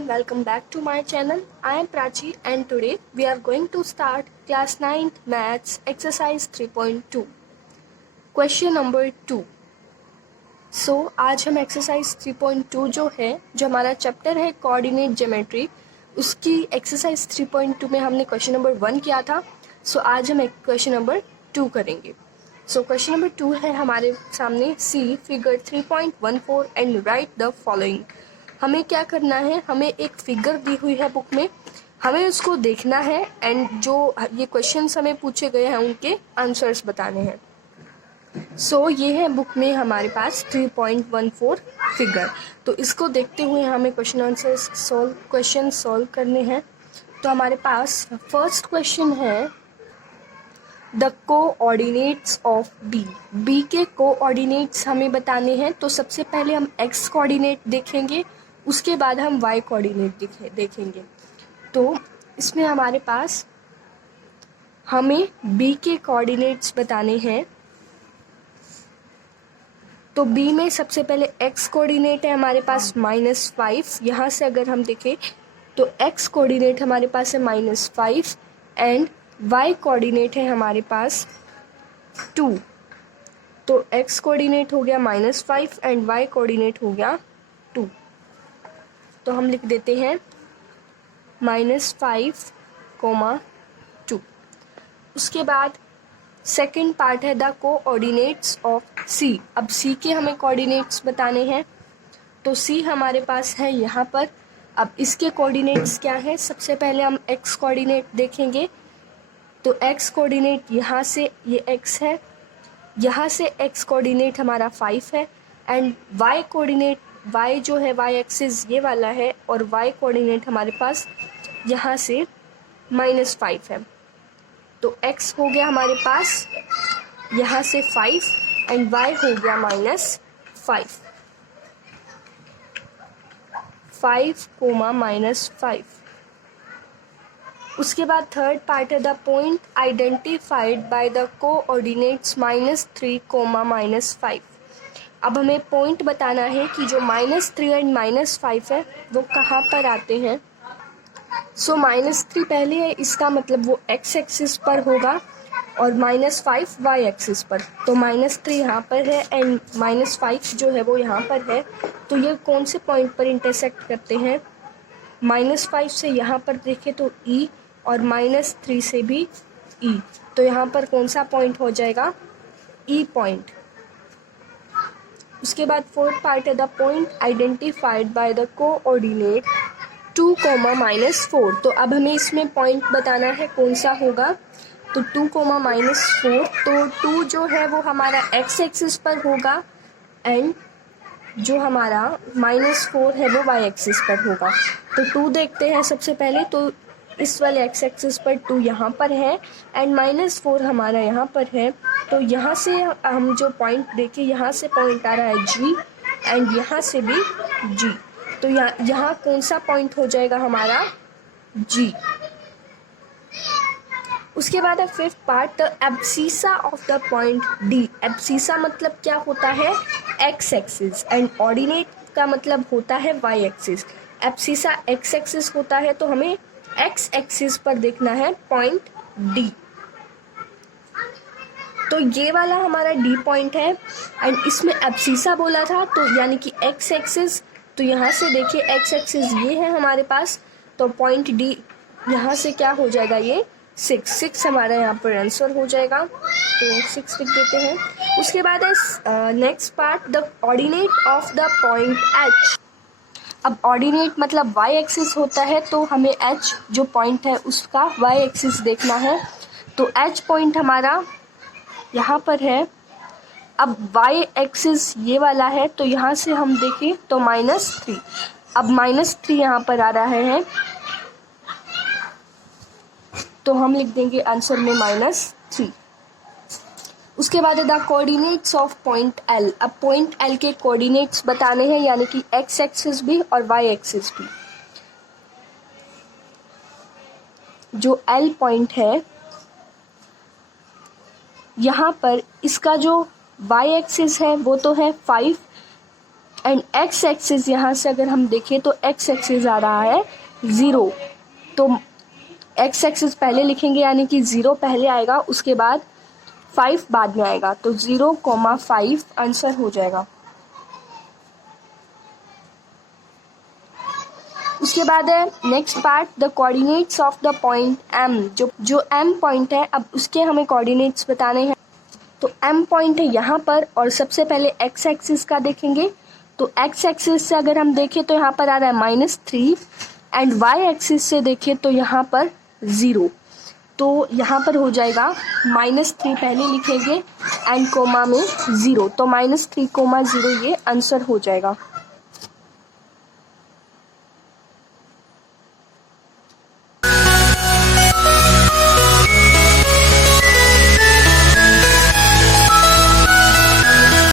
everyone, welcome back to my channel. I am Prachi and today we are going to start class 9th maths exercise 3.2 question number 2. So आज हम exercise 3.2 जो हमारा chapter है coordinate geometry, उसकी exercise 3.2 में हमने question number 1 किया था. So आज हम क्वेश्चन नंबर 2 करेंगे. So क्वेश्चन नंबर 2 है हमारे सामने, see figure 3.14 and write the following. हमें क्या करना है, हमें एक फिगर दी हुई है बुक में, हमें उसको देखना है एंड जो ये क्वेश्चंस हमें पूछे गए हैं उनके आंसर्स बताने हैं. सो ये है बुक में हमारे पास 3.14 फिगर. तो इसको देखते हुए हमें क्वेश्चन सॉल्व करने हैं. तो हमारे पास फर्स्ट क्वेश्चन है the coordinates of B. B के कोऑर्डिनेट्स हमें बताने हैं. तो सबसे पहले हम एक्स कोऑर्डिनेट देखेंगे, उसके बाद हम वाई कोऑर्डिनेट देखेंगे. तो इसमें हमारे पास हमें बी के कोऑर्डिनेट्स बताने हैं. तो बी में सबसे पहले एक्स कोऑर्डिनेट है हमारे पास -5. यहाँ से अगर हम देखें तो एक्स कोऑर्डिनेट हमारे पास है -5 एंड वाई कोऑर्डिनेट है हमारे पास 2. तो एक्स कोऑर्डिनेट हो गया -5 एंड वाई कोऑर्डिनेट हो गया 2. तो हम लिख देते हैं -5, 2. उसके बाद सेकंड पार्ट है द कोऑर्डिनेट्स ऑफ सी. अब सी के हमें कोऑर्डिनेट्स बताने हैं. तो सी हमारे पास है यहाँ पर. अब इसके कोऑर्डिनेट्स क्या है, सबसे पहले हम एक्स कोऑर्डिनेट देखेंगे. तो एक्स कोऑर्डिनेट यहाँ से ये एक्स है, यहाँ से एक्स कोऑर्डिनेट हमारा 5 है एंड वाई कोऑर्डिनेट, वाई जो है वाई एक्सिस ये वाला है और वाई कोऑर्डिनेट हमारे पास यहाँ से -5 है. तो एक्स हो गया हमारे पास यहाँ से 5 एंड वाई हो गया -5. 5, उसके बाद थर्ड पार्ट है the point identified by the coordinates -3, -5. अब हमें पॉइंट बताना है कि जो -3 एंड -5 है वो कहाँ पर आते हैं. सो -3 पहले है, इसका मतलब वो x एक्सिस पर होगा और -5 y एक्सिस पर. तो -3 यहाँ पर है एंड -5 जो है वो यहाँ पर है. तो ये कौन से पॉइंट पर इंटरसेक्ट करते हैं, -5 से यहाँ पर देखें तो E और -3 से भी E. तो यहाँ पर कौन सा पॉइंट हो जाएगा, E पॉइंट. उसके बाद फोर्थ पार्ट है the point identified by the coordinate 2, -4. तो अब हमें इसमें पॉइंट बताना है कौन सा होगा. तो 2, -4. तो 2 जो है वो हमारा x एक्सिस पर होगा एंड जो हमारा -4 है वो y एक्सिस पर होगा. तो 2 देखते हैं सबसे पहले. तो इस वाले x एक्सिस पर 2 यहाँ पर है एंड -4 हमारा यहाँ पर है. तो यहाँ से हम जो पॉइंट देखें, यहाँ से पॉइंट आ रहा है G एंड यहाँ से भी G. तो यहाँ कौन सा पॉइंट हो जाएगा हमारा, G. उसके बाद है fifth part the abscissa of the point D. Abscissa मतलब क्या होता है, x एक्सिस एंड ऑर्डिनेट का मतलब होता है y axis. Abscissa x axis होता है तो हमें x एक्सिस पर देखना है पॉइंट D. तो ये वाला हमारा D पॉइंट है एंड इसमें एब्सिसा बोला था तो यानी कि x एक्सिस. तो यहाँ से देखिए x एक्सिस ये है हमारे पास. तो पॉइंट D यहाँ से क्या हो जाएगा, ये 6 हमारा यहाँ पर आंसर हो जाएगा. तो 6 लिख देते हैं. उसके बाद है next part the ordinate of the point H. अब ऑर्डिनेट मतलब y एक्सिस होता है तो हमें H जो पॉइंट है उसका y एक्सिस देखना है. तो H पॉइंट हमारा यहाँ पर है. अब y एक्सिस ये वाला है तो यहाँ से हम देखें तो -3. अब -3 यहाँ पर आ रहा है तो हम लिख देंगे आंसर में -3. उसके बाद है the coordinates of point L. अब पॉइंट L के कोऑर्डिनेट्स बताने हैं यानी कि x एक्सिस भी और y एक्सिस भी. जो L पॉइंट है यहाँ पर इसका जो y एक्सिस है वो तो है 5 एंड एक्स एक्सिस यहाँ से अगर हम देखें तो एक्स एक्सिस आ रहा है 0, तो एक्स एक्सिस पहले लिखेंगे यानी कि 0 पहले आएगा, उसके बाद 5 बाद में आएगा, तो 0,5 आंसर हो जाएगा। उसके बाद है next part, the coordinates of the point M। जो M पॉइंट है, अब उसके हमें कोऑर्डिनेट्स बताने हैं। तो M पॉइंट है यहाँ पर, और सबसे पहले x एक्सिस का देखेंगे। तो x एक्सिस से अगर हम देखें तो यहाँ पर आ रहा है -3, एंड y एक्सिस से देखें तो यहाँ पर 0, तो यहाँ पर हो जाएगा -3 पहले लिखेंगे एंड कोमा में 0, तो -3,0 ये आंसर हो जाएगा।